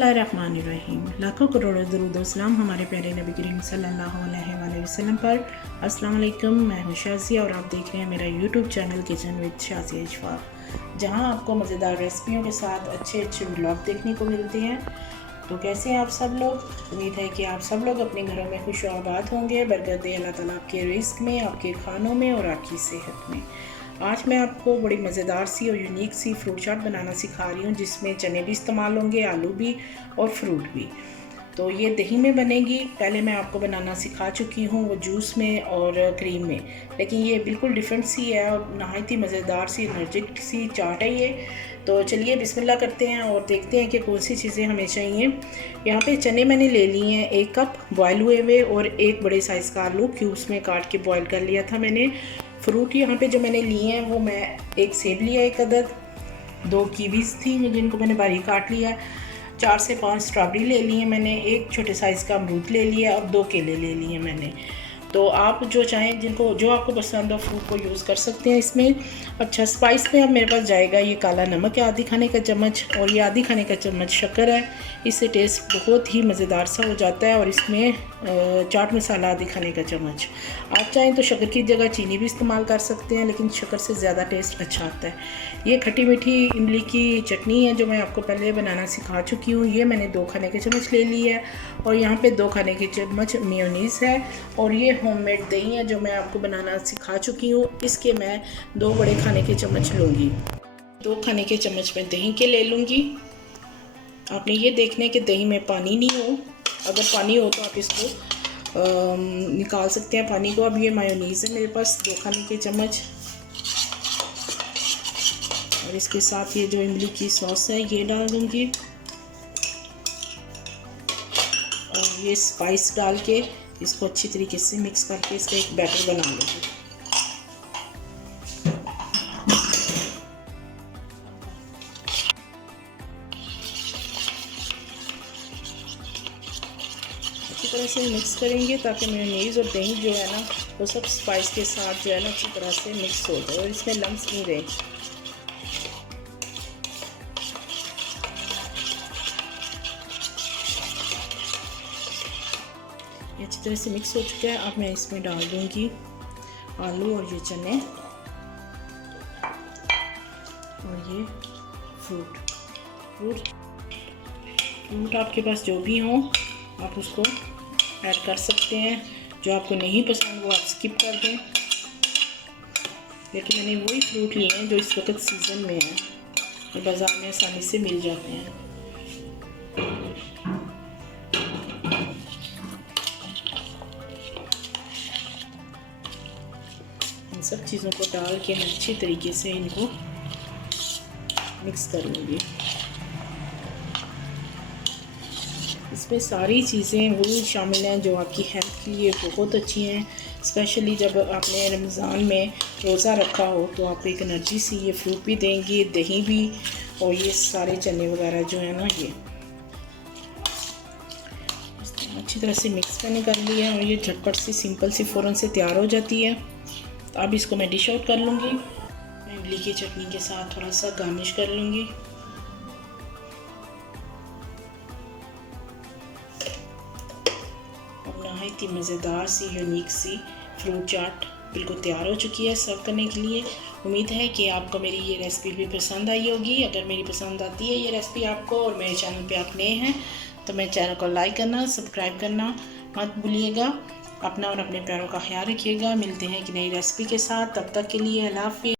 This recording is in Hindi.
बिस्मिल्लाहिर्रहमानिर्रहीम। लाखों करोड़ों दरूद व सलाम हमारे प्यारे नबी करीम सल्लल्लाहु अलैहि वसल्लम पर। अस्सलाम वालेकुम, मैं हूं शाज़िया और आप देख रहे हैं मेरा YouTube channel kitchen with Shazia Ishfaq, जहां आपको मज़ेदार रेसिपियों के साथ अच्छे अच्छे व्लॉग देखने को मिलते हैं। तो कैसे हैं आप सब लोग? उम्मीद है कि आप सब लोग अपने घरों में खुश और आबाद होंगे। बरकत दे अल्लाह ताला आपके रिस्क में, आपके खानों में और आपकी सेहत में। आज मैं आपको बड़ी मज़ेदार सी और यूनिक सी फ्रूट चाट बनाना सिखा रही हूँ, जिसमें चने भी इस्तेमाल होंगे, आलू भी और फ्रूट भी। तो ये दही में बनेगी। पहले मैं आपको बनाना सिखा चुकी हूँ, वो जूस में और क्रीम में, लेकिन ये बिल्कुल डिफरेंट सी है और नहायत ही मज़ेदार सी एनर्जिक सी चाट है ये। तो चलिए बिस्मिल्लाह करते हैं और देखते हैं कि कौन सी चीज़ें हमें चाहिए। यहाँ पे चने मैंने ले लिए हैं 1 कप बॉयल हुए हुए, और 1 बड़े साइज़ का आलू क्यूब्स में काट के बॉयल कर लिया था मैंने। फ्रूट यहाँ पे जो मैंने लिए हैं वो मैं 1 सेब लिया 1 अदद, 2 कीवीज़ थी जिनको मैंने बारीक काट लिया, 4 से 5 स्ट्रॉबेरी ले लिए मैंने, 1 छोटे साइज़ का अमरूद ले लिया और 2 केले ले लिए मैंने। तो आप जो चाहें, जिनको जो आपको पसंद हो फ्रूट को यूज़ कर सकते हैं इसमें। अच्छा, स्पाइस में अब मेरे पास जाएगा ये काला नमक है आधी खाने का चम्मच, और ये आधी खाने का चम्मच शक्कर है। इससे टेस्ट बहुत ही मज़ेदार सा हो जाता है। और इसमें चाट मसाला आधी खाने का चम्मच। आप चाहें तो शक्कर की जगह चीनी भी इस्तेमाल कर सकते हैं, लेकिन शक्कर से ज़्यादा टेस्ट अच्छा आता है। ये खट्टी मीठी इमली की चटनी है जो मैं आपको पहले बनाना सिखा चुकी हूँ। ये मैंने 2 खाने के चम्मच ले ली है, और यहाँ पे 2 खाने के चम्मच मेयोनीज़ है, और ये होममेड दही है जो मैं आपको बनाना सिखा चुकी हूँ। इसके मैं 2 बड़े खाने के चम्मच लूँगी। 2 खाने के चम्मच मैं दही के ले लूँगी। आपने ये देखना है कि दही में पानी नहीं हो। अगर पानी हो तो आप इसको निकाल सकते हैं पानी को। अब ये मायोनीज़ है मेरे पास 2 खाने के चम्मच, और इसके साथ ये जो इमली की सॉस है ये डाल दूँगी, और ये स्पाइस डाल के इसको अच्छी तरीके से मिक्स करके इसका एक बैटर बना लूँगी। अच्छी तरह से मिक्स करेंगे ताकि मेयोनीज़ और दही जो है ना वो सब स्पाइस के साथ जो है ना अच्छी तरह से मिक्स हो जाए और इसमें लम्स नहीं रहे। ये अच्छी तरह से मिक्स हो चुका है। अब मैं इसमें डाल दूँगी आलू और ये चने और ये फ्रूट आपके पास जो भी हो आप उसको ऐड कर सकते हैं। जो आपको नहीं पसंद वो आप स्किप कर दें, लेकिन मैंने वही फ्रूट लिए हैं जो इस वक्त सीज़न में हैं और बाज़ार में आसानी से मिल जाते हैं। इन सब चीज़ों को डाल के मैं अच्छी तरीके से इनको मिक्स कर लूँगी। इसमें सारी चीज़ें वही शामिल हैं जो आपकी हेल्थ के लिए बहुत अच्छी हैं। स्पेशली जब आपने रमज़ान में रोज़ा रखा हो तो आपको एक एनर्जी सी ये फ्रूट भी देंगी, दही भी, और ये सारे चने वगैरह जो है ना ये अच्छी तरह से मैंने कर लिया है, और ये झटपट सी सिंपल सी फ़ौरन से तैयार हो जाती है। तो अब इसको मैं डिश आउट कर लूँगी। मैं इमली की चटनी के साथ थोड़ा सा गार्निश कर लूँगी। अब नहायत ही मज़ेदार सी यूनिक सी फ्रूट चाट बिल्कुल तैयार हो चुकी है सर्व करने के लिए। उम्मीद है कि आपको मेरी ये रेसिपी भी पसंद आई होगी। अगर मेरी पसंद आती है ये रेसिपी आपको और मेरे चैनल पे आप नए हैं तो मेरे चैनल को लाइक करना, सब्सक्राइब करना मत भूलिएगा। अपना और अपने प्यारों का ख्याल रखिएगा। मिलते हैं एक नई रेसिपी के साथ, तब तक के लिए अल्लाह हाफ़िज़।